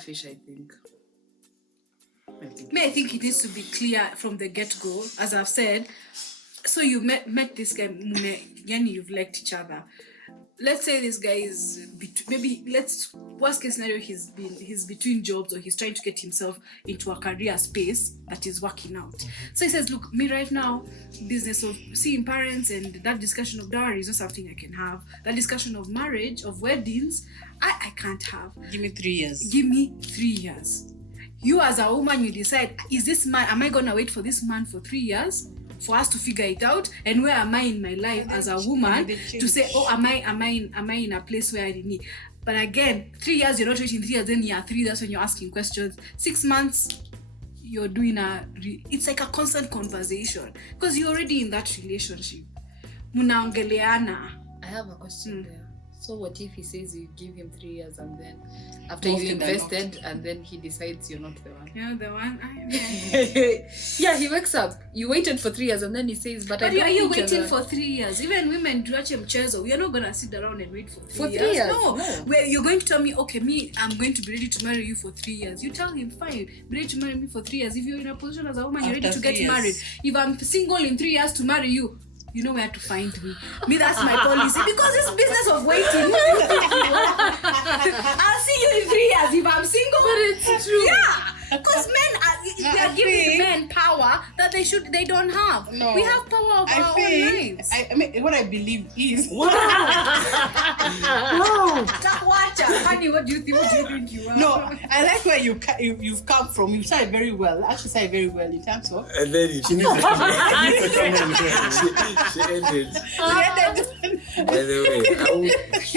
selfish, I think. I think it needs to be clear from the get-go, as I've said. So you met this guy, yani you've liked each other. Let's say this guy is worst case scenario, he's between jobs, or he's trying to get himself into a career space that is working out. So he says, look, me right now, business of seeing parents and that discussion of dowry is not something I can have. That discussion of marriage, of weddings, I can't have. Give me 3 years. Give me 3 years. You as a woman, you decide, is this man, am I gonna wait for this man for 3 years for us to figure it out? And where am I in my life as a woman to say, oh, am I in a place where I need? But again, 3 years, you're not waiting 3 years, then year 3, that's when you're asking questions. 6 months, you're doing it's like a constant conversation because you're already in that relationship. Munaongeleana. I have a question there. So what if he says you give him 3 years and then after you invested and then he decides you're not the one? You're the one. Yeah, he wakes up. You waited for 3 years and then he says, but are you waiting for 3 years? Even women do mchezo. We are not gonna sit around and wait for 3 years. No. Where you're going to tell me, okay, I'm going to be ready to marry you for 3 years. You tell him, fine, be ready to marry me for 3 years. If you're in a position as a woman, you're ready to get married. If I'm single in 3 years to marry you, you know where to find me. That's my policy. Because this business of waiting. I'll see you in 3 years if I'm single. But it's true. Yeah. Because we are giving men power that they don't have. No. We have power of our own lives. I mean, what I believe is... Wow. Honey, what do you think you are? No, I like where you've come from. You started very well. Actually started very well in terms of... And then she needs to come in. She ended. By the way,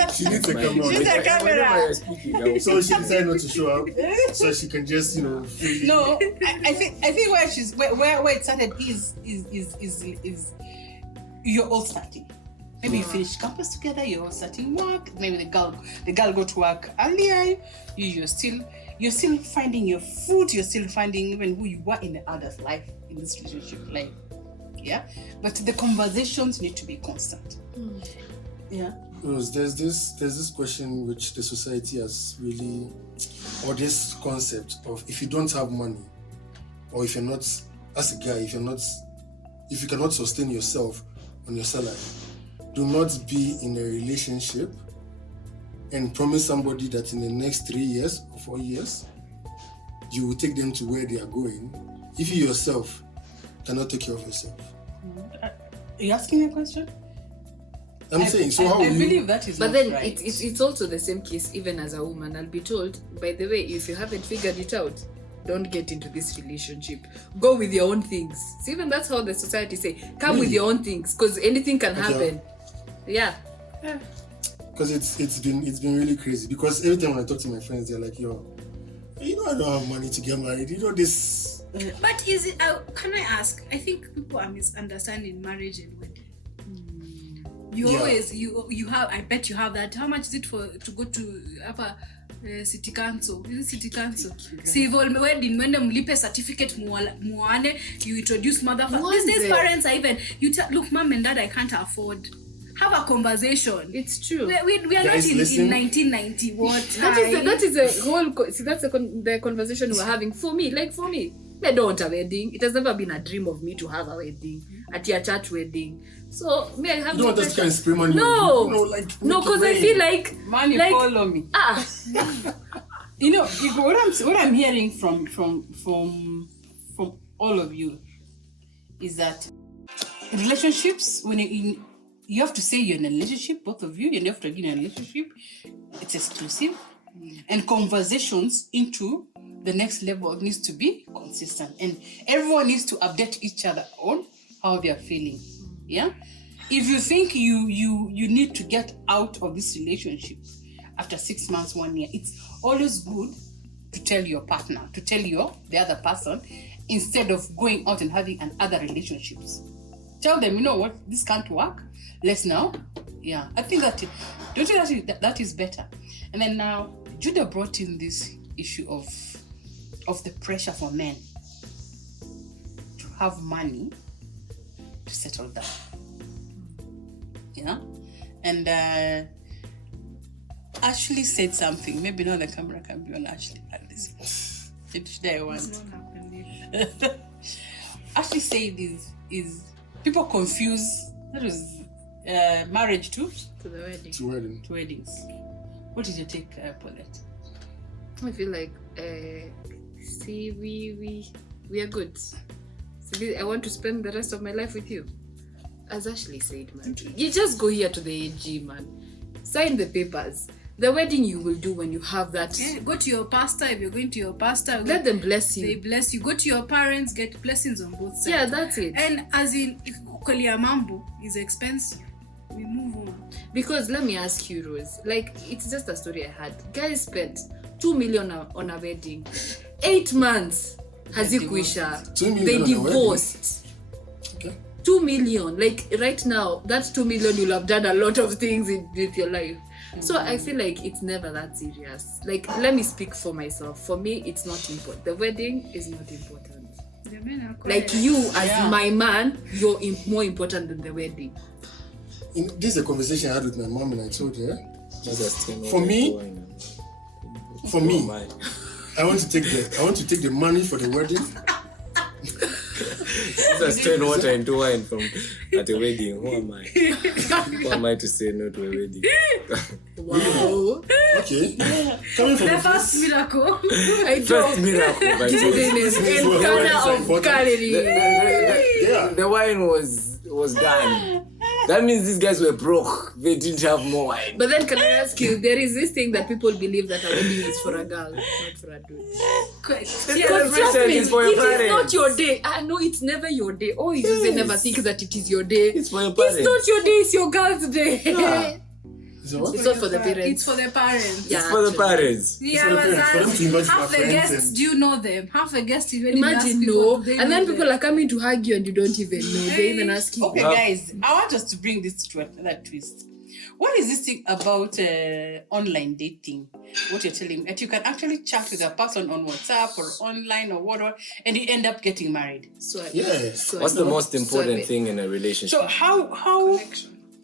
she needs to come on. She's a camera. Whenever you're speaking, So she decided not to show up, so she can just, No, I think where it started is you're all starting. Maybe you finish campus together, you're all starting work. Maybe the girl go to work earlier. You're still finding your foot. You're still finding even who you were in the other's life, in this relationship life. Yeah, but the conversations need to be constant. Yeah. Because there's this question which the society has really, or this concept of, if you don't have money, or if you're not, as a guy, if you cannot sustain yourself on your salary, do not be in a relationship and promise somebody that in the next 3 years or 4 years, you will take them to where they are going, if you yourself cannot take care of yourself. Are you asking me a question? I'm saying, so how I believe that is but not then right. it's also the same case. Even as a woman, I'll be told, by the way, if you haven't figured it out, don't get into this relationship. Go with your own things. So even that's how the society say, come with your own things, because anything can happen. Yeah. Because it's been really crazy. Because every time when I talk to my friends, they're like, yo, I don't have money to get married. This. But is it? Can I ask? I think people are misunderstanding marriage and wedding. Always you have. I bet you have that. How much is it to go to upper city council? Is it city council? Civil wedding. When them mlipe certificate muane, you introduce motherfucker. These days parents are even. You look, mom and dad, I can't afford. Have a conversation. It's true. We are not in 1990. What? That is a whole. See, that's the conversation we're having. For me, I don't want a wedding. It has never been a dream of me to have a wedding, a church wedding. So me, I have. You don't just kind of spray money. No, because I feel like money follow me. What I'm hearing from all of you is that relationships, when you have to say you're in a relationship, both of you, and you have to be in a relationship, it's exclusive, and conversations into the next level needs to be consistent, and everyone needs to update each other on how they are feeling. Yeah, if you think you need to get out of this relationship after 6 months, 1 year, it's always good to tell your partner, to tell the other person, instead of going out and having other relationships. Tell them, you know what, this can't work. Let's now. Yeah, I think that is better. And then now, Judah brought in this issue of the pressure for men to have money to settle down. Yeah, and Ashley said something. Maybe now the camera can be on Ashley. Today I want. It's not happening. Actually say is people confuse that was marriage To the wedding. To wedding. to weddings. What did you take, Paulette? I feel like, see, we are good. See, I want to spend the rest of my life with you. As Ashley said, man, you just go here to the AG, man. Sign the papers. The wedding you will do when you have that. Yeah, go to your pastor if you're going to your pastor. Let them bless They you. bless you. Go to your parents, get blessings on both sides. Yeah, that's it. And as in, Kolia Mambo is expensive. We move on. Because let me ask you, Rose, like, it's just a story I had. Guys spent 2 million on a wedding. 8 months has They Kuisha. 2 million They on a wedding? divorced. Okay. 2 million. Like right now, that 2 million you'll have done a lot of things with your life. So I feel like it's never that serious. Like, let me speak for myself. For me, it's not important. The wedding is not important. The men are Like quiet. you as Yeah. my man, you're more important than the wedding. This is a conversation I had with my mom, and I told her, Just For me? for me, Oh my. I want to take the money for the wedding. Just turn water into wine from at a wedding. Who am I? Who am I to say no to a wedding? Wow. Okay. Coming from The a first miracle. I First don't. miracle by choice. Goodness, encounter of Galilee. Yeah. The wine was done. That means these guys were broke. They didn't have more wine. But then can I ask you, there is this thing that people believe that a wedding is for a girl, not for a dude. Correct. Because celebration trust me, is for your it is parents. not your day. I know it's never your day. Oh, you just never think that it is your day. It's for your parents. It's not your day, it's your girl's day. Yeah. So what? It's not for the parents. It's for the parents. Yeah, It's for the actually. parents. Yeah, for the but parents, for them to invite half my the friends guests, and- do you know them? Half the guests, even Imagine no. And then people are coming to hug you and you don't even know. They even ask you. Okay, Yeah. guys, I want us to bring this to another twist. What is this thing about online dating? What you're telling me, that you can actually chat with a person on WhatsApp or online or whatever, and you end up getting married. Swipe. Yeah. Swipe. What's the most important Swipe. thing in a relationship? So how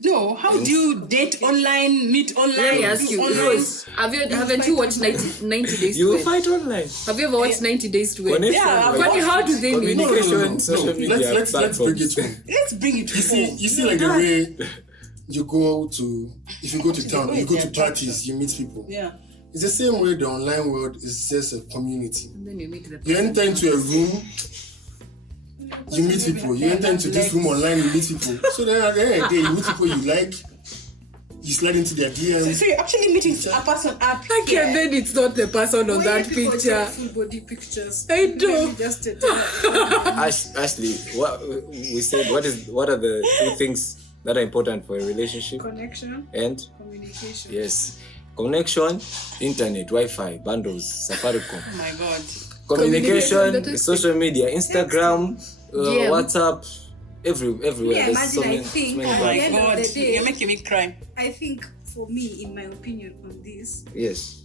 do you date online, meet online? Let me ask do you, online? Rose, haven't you watched 90 Days to You Wed? fight online. Have you ever watched 90 Days to Wed? Connection. Yeah, like, Kwani how do they meet? Communication, social media Let's bring platforms. it home. Let's bring it You home. see, like the way you go to, if you go to town, you go to Yeah. parties, you meet people. Yeah. It's the same way the online world is just a community. And then you meet the You enter into a room, you meet people. You enter into this room online, you meet people. So then at the end of the day, you meet people you like, you slide into their DMs. So you're actually meeting a person up Okay, here. then it's not the person on that picture. Full body pictures. I know. Maybe just a Ashley, what we said? What are the two things that are important for a relationship? connection, And communication. yes, connection, internet, Wi-Fi, bundles, Safaricom, Oh my God. Communication, communication, social media, Instagram, DM. WhatsApp, everywhere. Yeah, There's so imagine, I many, think, so many Oh At my the end of God. the day- You're making me cry. I think for me, in my opinion on this, Yes.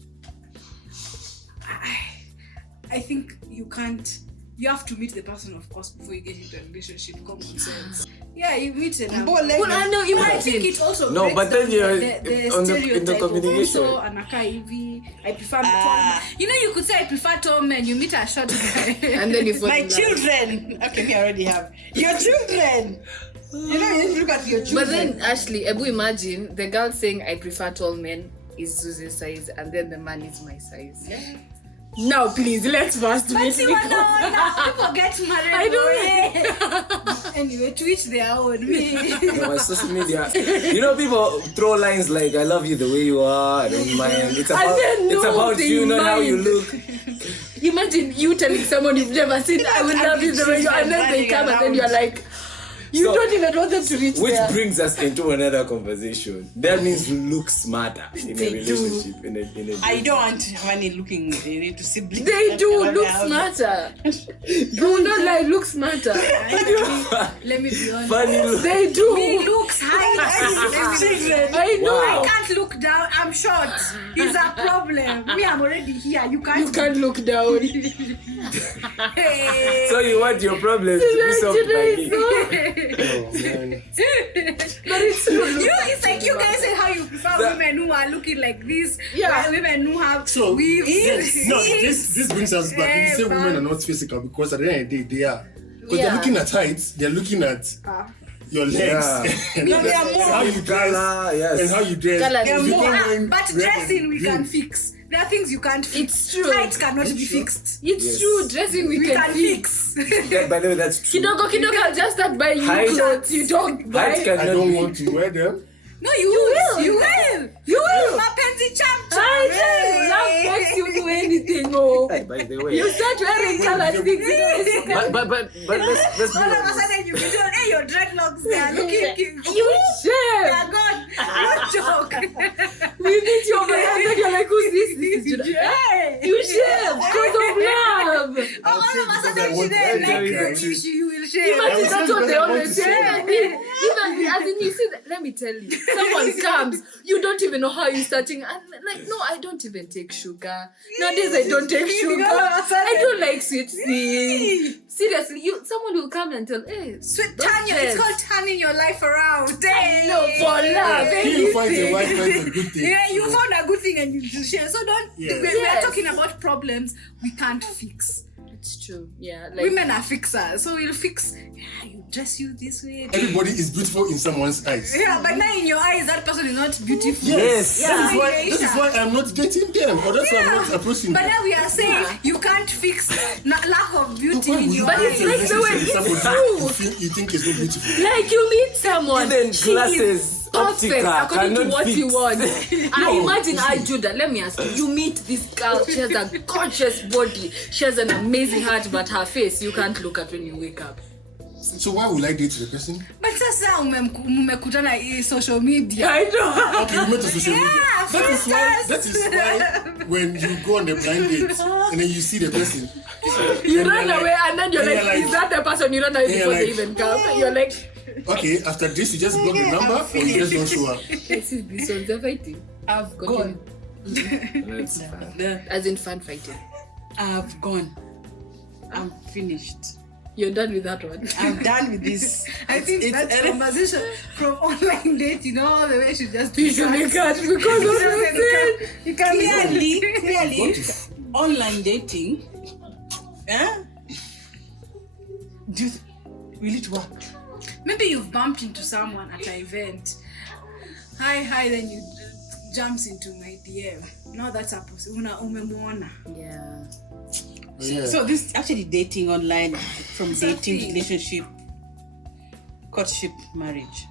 I think you have to meet the person, of course, before you get into a relationship. Common sense. Yeah, you meet them. Well, I know, I think imagine. it also No, breaks but then down you're the on the- in the stereotype of communication. also anakaa hivi, I prefer Ah. tall. You know, you could say I prefer tall men. You meet a short guy. And then you fall My in love. children. Okay, me already have. Your children. You know, you look at your children. But then, Ashley, Ebu, imagine the girl saying, I prefer tall men is Suze's size, and then the man is my size. Now, please, let's first meet. See what now people get married. I don't. Anyway, to each their own. Me. No, my social media. You know, people throw lines like "I love you the way you are." I don't mind. It's about then it's no, about they you, not how you mind. look. Imagine you telling someone you've never seen, I will love you the way you are, and then they come and then you're like, you So- don't even want them to reach Which there. brings us into another conversation. That means you look smarter in a They do. relationship. In a I don't want money looking to siblings. They do Around look the house. smarter. Do not lie, look smarter. Let me be honest. funny look. They do. He looks high. Children. I know. Wow. I can't look down. I'm short. It's a problem. Me, I'm already here. You can't. You can't look down. Hey. So you want your problems to be solved by me. Oh man. But it's true. You know, it's like you guys say how you prefer women who are looking like this. Yeah. Women who have So weaves. yes, no, this brings us back. You say women are not physical because at the end of the day they are. Because Yeah. they're looking at height, they're looking at your legs Yeah. and No, they are more. how you dress Color, yes. and how you dress. Color They're is You more. don't mind But red dressing and we green. can fix. There are things you can't fix. It's true. Height cannot be sure? fixed. It's Yes. true. Dressing we We can can fix. fix. Yeah, by the way, that's true. Kidogo, I'll just start buying you Height- clothes. You don't buy. Height cannot I don't be. want to wear them. No, you will. You will. You will. Mapenzi champ. I tell you, love makes you do anything. Oh, Hey, by the way. you start wearing colored things. But let's be All of a honest. sudden you can do, hey, your dreadlocks, they are looking cute. You They share. are gone. No joke. We meet you over here and you're like, who's this? This is Judah. Hey. You share because of love. Oh, all of a sudden I she want to then tell you like the you, truth. you will share. Imagine that's what they I want always to say. say. Even as in you see, let me tell you, someone comes, you don't even know how you're starting. And like, no, I don't even take sugar. Nowadays, I don't take sugar. I don't like sweet things. Seriously, someone will come and tell, hey, Sweet don't turn your, dress. it's called turning your life around. Hey. No, for love. He finds a anything. wife finds a good thing. Yeah, you So, found a good thing and you just share. So don't. Yeah. We are Yes. talking about problems we can't fix. It's true. Yeah, like Women are fixers, so we'll fix. Yeah, you dress you this way. everybody is beautiful in someone's eyes. Yeah, but now in your eyes, that person is not beautiful. Yes. That is why I'm not dating them, or that's why I'm not approaching But them. now we are saying you can't fix lack of beauty Why in would you your But want it's to like the way relationship with it's somebody true. you think is not beautiful? Like you meet someone, Even she glasses, is perfect optica according to cannot what you fix. want. I No, imagine Judah, let me ask you meet this girl, she has a gorgeous body, she has an amazing heart, but her face you can't look at when you wake up. So why would I date the person? But sasa mmekutana social media. I know. Okay, you met on social media. Yeah, That is why when you go on the blind date and then you see the person, You and run you're away and then you're and like, you're is that the person you run away and before you're they like- even come? You're like, okay, after this you just block the number or you just don't show up. this is this one's a fighting. I've Continue. gone. That's fine. As in fun fighting. I've gone. I'm finished. You're done with that one. I'm done with this. I think It's- that conversation from online dating all the way should just You should be cut because of the You can clearly, online dating. Will it work? Maybe you've bumped into someone at an event. Hi, then you jumps into my DM. No, that's a possibility. Umemuona. Yeah. Yeah. So this actually dating online, from It's a dating, thing. relationship, courtship, marriage,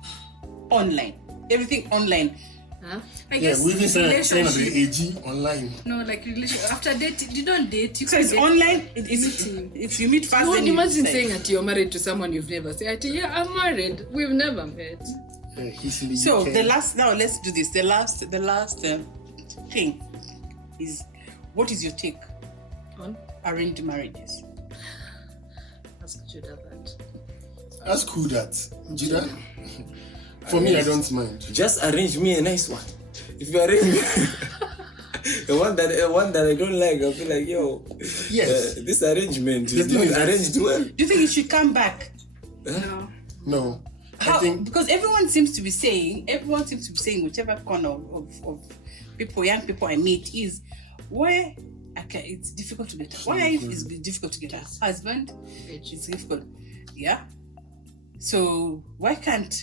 online, everything online. Huh? I Yeah, guess we even sign on relationship. the AG online. No, like relationship. After dating, you don't date. You So can it's date. online. If you meet first, You then won't you imagine decide. saying that you're married to someone you've never seen. Yeah, I'm married. We've never met. Yeah, he's in the So UK. the last, now let's do this. The last thing is, what is your take On? arranged marriages? Ask Judah that. Ask who that. Judah? For me, I don't mind. Just arrange me a nice one. If you arrange me the one that I don't like, I'll be like, yo, Yes. this arrangement The is thing not is that- arranged well. Do you think it should come back? No. No. How, I think because everyone seems to be saying, whichever corner of people, young people I meet, is why it's difficult to get. Why is it difficult to get a husband? It's difficult. Yeah. So why can't,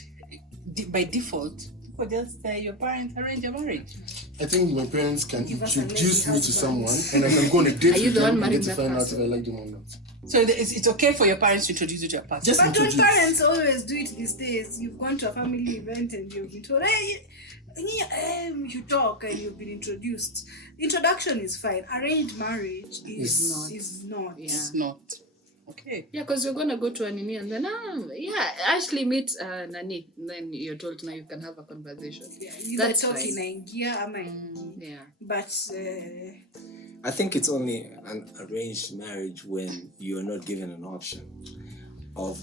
by default, people just your parents arrange a marriage? I think my parents can Give us a introduce lady me to husband. someone and I can go on a date Are you with the one them and marrying get to that find out if person? I like them or not. So it's okay for your parents to introduce you to a partner. Just But don't introduce. parents always do it these days? You've gone to a family event and you've been told, hey, you talk and you've been introduced. Introduction is fine. Arranged marriage is not. Yeah. It's not. Okay. Yeah, because you're gonna go to a nini and then Ashley meet Nani. Then you're told now you can have a conversation. Yeah, either That's talk fine. inaingia ama ingii. Yeah. But I think it's only an arranged marriage when you're not given an option of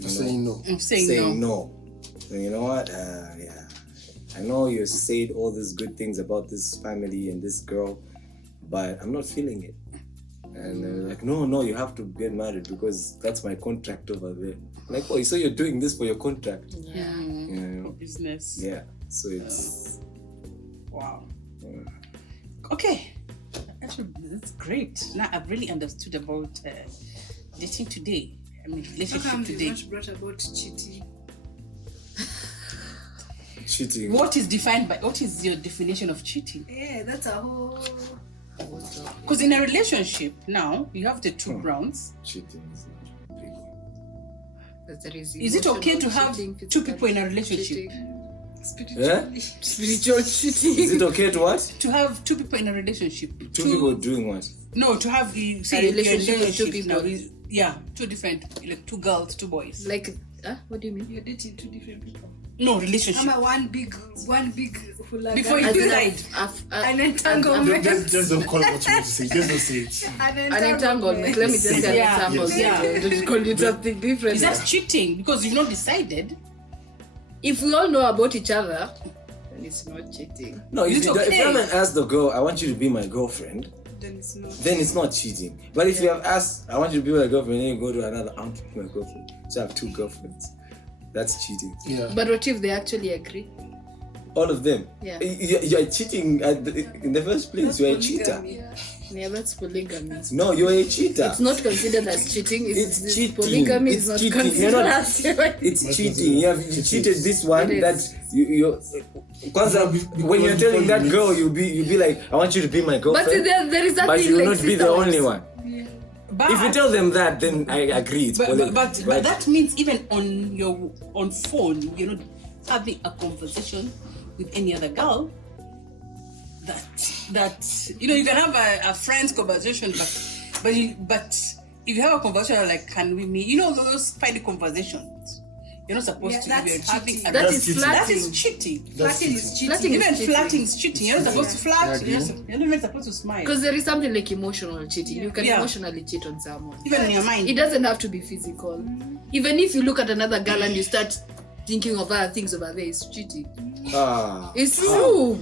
Saying no. I'm saying, saying no. no. And you know what? Yeah. I know you said all these good things about this family and this girl, but I'm not feeling it. And they're like, no, you have to get married because that's my contract over there. Like, oh, so you're doing this for your contract? Yeah. You know? Business. Yeah. So it's Wow. Okay. Actually, that's great. Now I've really understood about dating today. I mean, How relationship come you today. not brought about cheating? Cheating. What is your definition of cheating? Yeah, that's a whole. Because in a relationship now, you have the two grounds. Cheating is not big. Is it okay to have two people in a relationship? Yeah? Spiritual cheating. Is it okay to what? To have two people in a relationship. Two people doing what? No, to have the A relationship with two now people. is- yeah, two different, like two girls, two boys. Like, what do you mean? You're dating two different people. No relationship. I'm a one big hula. Before you As in decide. An entanglement. Just don't call it what you want to say. Just don't say it. An entanglement. Let me just say Yeah, an entanglement. yeah. Don't call it something different. Is that cheating? Because you've not decided. If we all know about each other, then it's not cheating. No, Is if it you if okay? you haven't asked the girl, I want you to be my girlfriend, Then it's not. then it's not cheating. But if you have asked, I want you to be my girlfriend, and then you go to another, I want to be my girlfriend. So I have two girlfriends. That's cheating. Yeah. But what if they actually agree? All of them. Yeah. You're cheating in the first place. You're a cheater. Yeah, that's polygamy. No, you're a cheater. It's not considered as cheating. It's cheating. Polygamy It's is not cheating. considered You're not- as It's cheating. You cheated this one. It That is. you. Kwanzaa, when you're telling that girl, you'll be like, I want you to be my But girlfriend. there is that But thing you will like not be the sister only wives. one. But, If you tell them that, then I agree. It's but that means even on phone, you're not having a conversation with any other girl. That you can have a friend's conversation, but if you have a conversation like, can we meet? Those funny conversations. You're not supposed Yeah, to that's be having cheating. a That That's is cheating. That flirting. is cheating. That's Flirting is cheating. cheating. Flirting Even is cheating. flirting is cheating. You're not supposed to flirt. I You're agree. not even supposed to smile. Because there is something like emotional cheating. You can Yeah. emotionally cheat on someone. Even in your mind. It doesn't have to be physical. Even if you look at another girl and you start thinking of other things over there, it's cheating. It's true.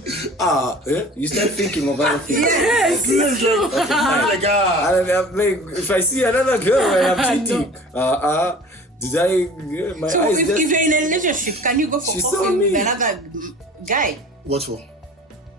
You start thinking of other things. Yes, it's true. Oh my God. Like, if I see another girl and I'm cheating, did I? My So eyes if just. you're in a relationship, can you go for She saw coffee with me. another guy What for?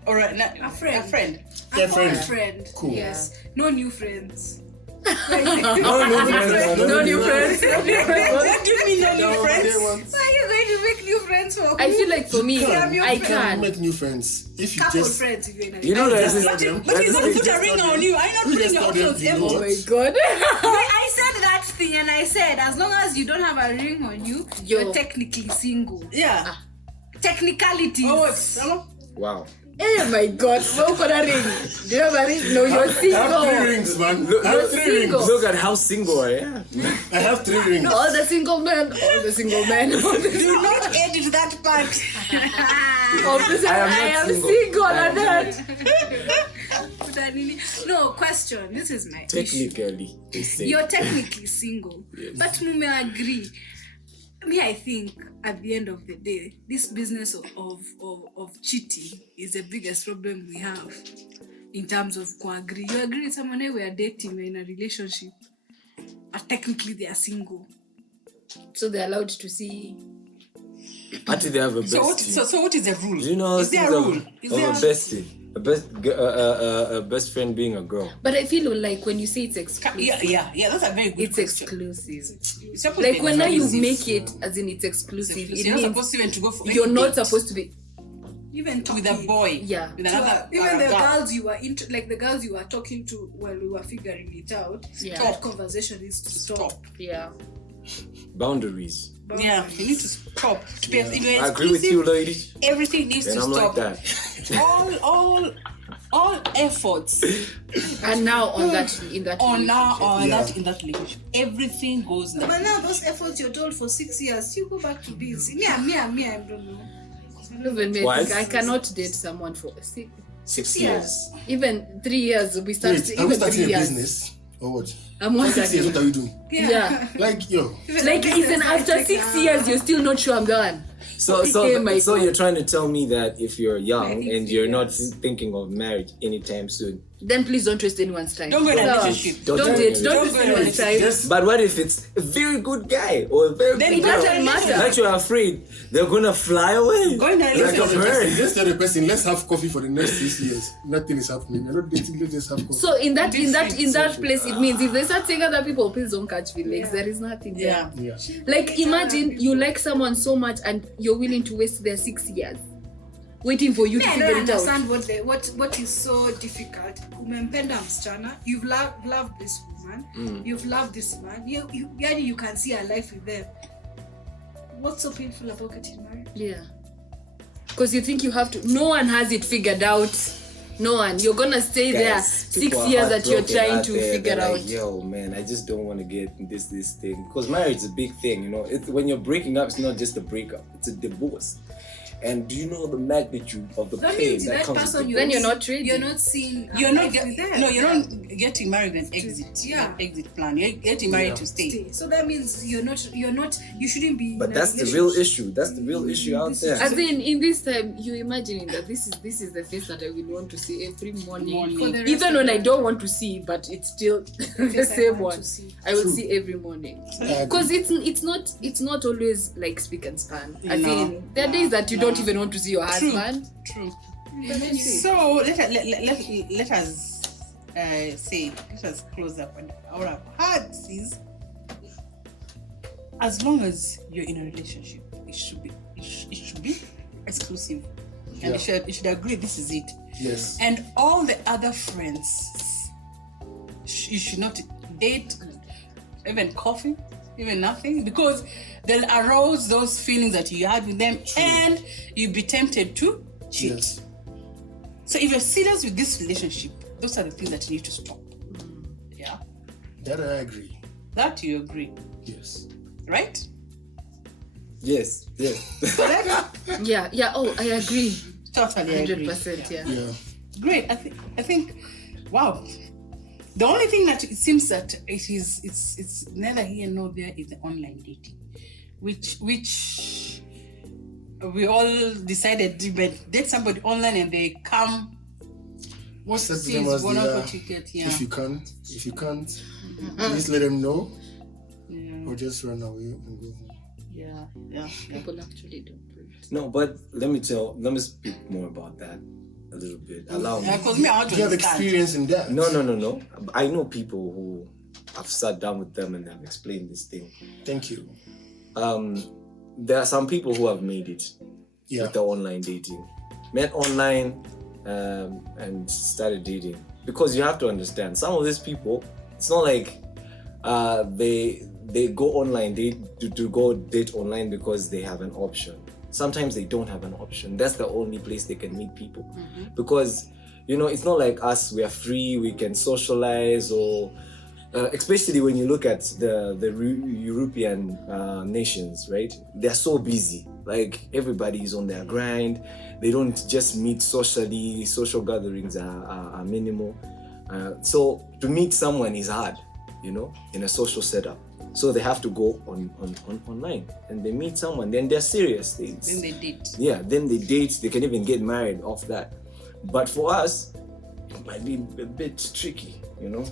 or a friend. A friend. Yeah, I'm friend. a friend. Cool. Yes. No new friends. No friends. No new friends. What do you mean no new No, friends? they want- Why are you going to make new friends for who? I feel like for me, have your I friends. You can. make new friends if you Couple just. friends if you're in a You know that. just That's tell them. But he's the gonna thing. put a ring on you. I'm not You putting just your tell them, options you know ever. Oh what? my god. I said that thing and I said as long as you don't have a ring on you, you're technically single. Yeah. Technicalities. Oh, it's Wow. Oh my god. No ring. Do you have a ring? No, you're I have single. 3 rings, man. Look, I have you're 3 single. rings. Look at how single I am. I have 3 rings. All the single men. All the single men. do not edit that part. Obviously, I am I not am single. single I am and that. No, question. This is my issue. Technically, they say. You're technically single, Yes. but mume agree. I think at the end of the day, this business of cheating is the biggest problem we have in terms of agree. You agree with someone we are dating, we're in a relationship, but technically they are single. So they're allowed to see. Actually, they have a bestie. So what is the rule? Do you know Is there a rule? Is of there a bestie? A best friend being a girl. But I feel like when you say it's exclusive, Yeah, that's a very good it's question. exclusive. It's supposed to Like be when now you exclusive. make it as in it's exclusive, You're it not means supposed to even to go for you're any not date supposed to be. Even with talking. a boy. Yeah. With another Even the girl. girls you were into, like the girls you were talking to while we were figuring it out, Yeah. that conversation is to stop. Yeah. Boundaries. Yeah, you need to stop. To be if you're I agree with you, exclusive, lady. everything needs And to I'm stop. like that. all efforts And now on that in that in that relationship, everything goes now. But now those efforts you're told for 6 years, you go back to busy. Me, I don't know. Even me, Why? I cannot date someone for 6 years. even 3 years. We start Wait, are even we 3 starting a years. business? Or what? I'm 6 years, wondering. what are we doing? Yeah. Like, yo. Like even after 6 years, you're still not sure I'm done. So Okay, my so God. you're trying to tell me that if you're young I think and you're not yes. thinking of marriage anytime soon, then please don't waste anyone's time. Don't go in a Sawa. relationship. Don't Don't date. go Don't in a waste anyone's time. Just But what if it's a very good guy or a very Then good it girl? doesn't matter. That you're afraid they're gonna fly away. Go in a like a relationship. bird. just tell the person, let's have coffee for the next 6 years. Nothing is happening. You're not dating, let's just have coffee. So in that Different. place, it means if they start saying other people, please don't catch feelings. There is nothing there. Yeah. Yeah. Like imagine you like someone so much and you're willing to waste their 6 years waiting for you to I figure don't it out. understand what is so difficult. Umempenda msichana, you've loved this woman, you've loved this man, you can see a life with them. What's so painful about getting married? Yeah. Because you think you have to. No one has it figured out. No one. You're gonna stay there Guys, 6 people are years that you're heartbroken trying out to there. figure They're out. like, yo, man, I just don't want to get this thing because marriage is a big thing. You know, when you're breaking up, it's not just a breakup; it's a divorce. And do you know the magnitude of the That pain means that that comes person with Then you're not ready. You're not seeing. You're not with them. no, you're not getting married with an exit. Yeah. An exit plan. You're getting married to stay. So that means you shouldn't be. But in a that's the real relationship. issue. That's the real issue out This there. is- As in this time, you imagining that this is the face that I will want to see every morning. For the rest Even of when the I don't want to see, but it's still the Face I same want one. to see. I will True. see every morning. agree. Because it's not always like speak and span. As No, in there are days that you don't even want to see your True. husband. True. But then you see. So let us say, let us close up on our hearts is, as long as you're in a relationship, it should be exclusive, and you should agree this is it. Yes. And all the other friends, you should not date, even coffee, even nothing, because they'll arouse those feelings that you had with them, and you'll be tempted to cheat. Yes. So if you're serious with this relationship, those are the things that you need to stop. Yeah, That I agree. that you agree, Yes. right? Yes. Yeah. Oh, I agree. Totally agree. 100%. Yeah. Yeah. Great. I think. Wow. The only thing that it seems that it's neither here nor there is the online dating, which we all decided to date somebody online and they come. What's the See, them it's as one the, of what you get, yeah. if you can't, please let them know Yeah. or just run away and go home. Yeah. People actually don't do it. No, but let me speak more about that a little bit. Allow me. Yeah, because me, I want Do to you have understand. experience in that? No. I know people who I've sat down with them and have explained this thing. Thank you. There are some people who have made it Yeah. with the online dating. Met online and started dating. Because you have to understand, some of these people, it's not like they go online to go date online because they have an option. Sometimes they don't have an option. That's the only place they can meet people. Because, it's not like us, we are free, we can socialize, or especially when you look at the European nations, right? They're so busy. Like, everybody is on their grind. They don't just meet socially. Social gatherings are minimal. So to meet someone is hard, in a social setup. So they have to go on online, and they meet someone. Then they're serious. Then they date. Yeah, then they date. They can even get married off that. But for us, it might be a bit tricky,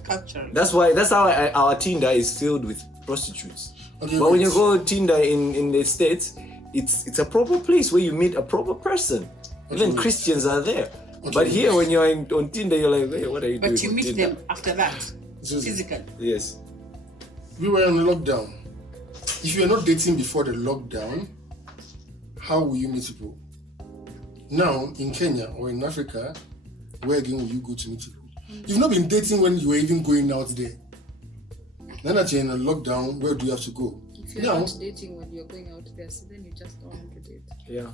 Culture. That's how our Tinder is filled with prostitutes. Okay, But when wait. you go Tinder in the States, it's a proper place where you meet a proper person. Even wait. Christians are there. Okay, But wait. here, when you're on Tinder, you're like, hey, what are you doing? But you on meet Tinder? them after that, Susan, physically. Yes. we were in lockdown. If you were not dating before the lockdown, how will you meet people? Now, in Kenya or in Africa, where again will you go to meet people? You've not been dating when you were even going out there. Now that you're in a lockdown, where do you have to go? If you're Now, not dating when you're going out there, so then you just don't want to date. Yeah.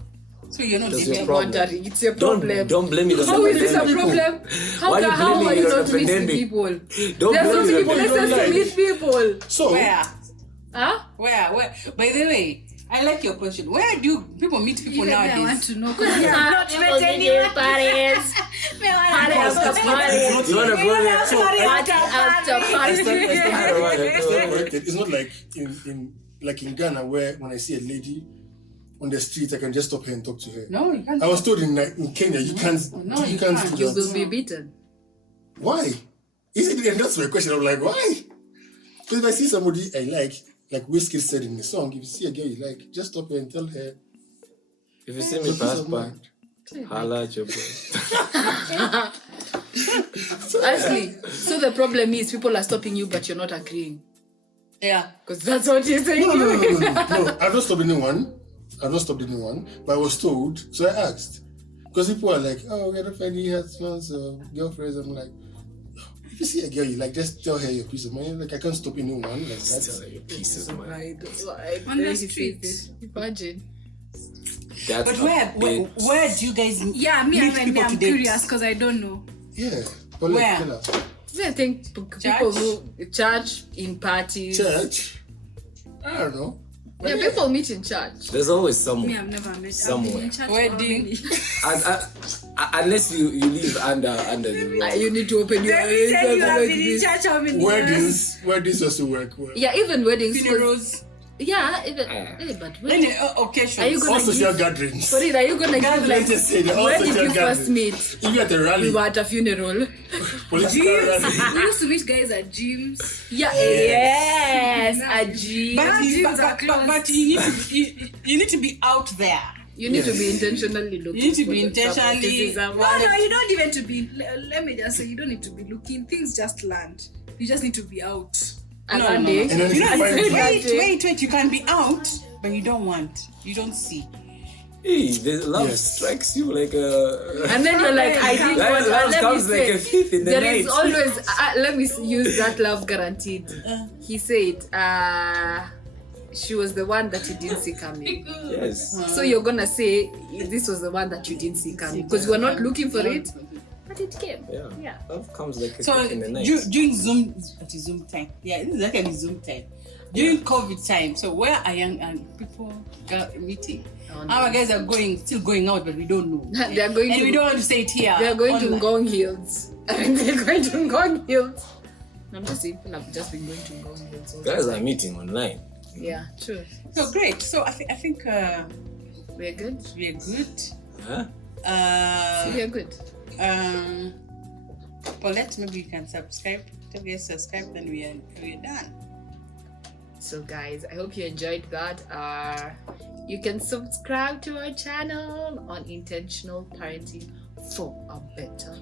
So you're not That's dating. your problem. Wondering, it's your problem. Don't blame it on How the is this a pandemic. problem? Why you How blaming are it you on not the meeting pandemic? people? Don't There are so blame many it on the places to pandemic. meet people. so Where? Huh? Where? By the way, I like your question. Where do people meet people Even I want nowadays? to know because Not parties. Party after party. You want to go there? Party after party. it's not like in Ghana where when I see a lady on the street, I can just stop her and talk to her. No, you can't. I was told in Kenya you can't. No, you can't can't. do You that. will be beaten. Why? And that's my question. I'm like, why? Because if I see somebody I like Whiskey said in the song, if you see a girl you like, just stop her and tell her. If you see me Peace pass of by, mind. holla at your boy. Actually, so the problem is people are stopping you, but you're not agreeing. Yeah. Because that's what you're saying. No, I've not stopped anyone. But I was told, so I asked. Because people are like, oh, we're not finding husbands or girlfriends. I'm like, if you see a girl you like, just tell her your peace of mind. Like, I can't stop anyone like that. Tell her your pieces of mind. On the street. Imagine. That's But a where bit- do you guys Yeah, me meet I'm people to date? curious because I don't know. Yeah. But Where? tell her. I think people who church in parties. Church? I don't know. Yeah, people meet in church. There's always Me, someone. I've never met. Somewhere. I've been in church for Wedding. how many- Unless you live under the road. You need to open your Let me tell you, eyes. I've been in church how many years? Weddings also work well. Yeah, even weddings. 'cause- funerals? Yeah, even. Ah. Hey, but Any when, occasions? Are you gonna All social give- gatherings. for it, are you gonna give like? Let's just say the all Where did social you gatherings. first meet? If you're at a We rally, were at a funeral. political rally. We used to meet guys at gyms. Yeah. Yes. A G. But, gyms are but you need to be out there. You need to be intentionally looking. You need to for be the intentionally- criticism. No, you don't even to be. Let me just say, you don't need to be looking. Things just land. You just need to be out. And No, one no, day, And then You you know, find wait. You can be out, but you don't want. You don't see. Hey, the love Yes. strikes you like a. and then you're like, I think Love let me comes like a say, thief in the there night. is always. Let me use that love guaranteed. He said, she was the one that you didn't see coming. Yes. So you're gonna say this was the one that you didn't see coming because you were not looking for it, but it came. Yeah. Yeah. Love comes like a So thief in the night. during Zoom time, yeah, this is actually Zoom time. During COVID time, so where are young people meeting? Oh, no. Our guys are still going out, but we don't know. They are going and to- we don't want to say it here. They are going to online. Ngong Hills. They're going to Ngong Hills. I'm just saying, people have just been going to Ngong Hills. all the Guys time. are meeting online. Yeah, true. So great. So I think We're good. we're good. Huh? We're good. Paulette, maybe you can subscribe. If you subscribe, then we're done. So guys, I hope you enjoyed that. You can subscribe to our channel on Intentional Parenting for a better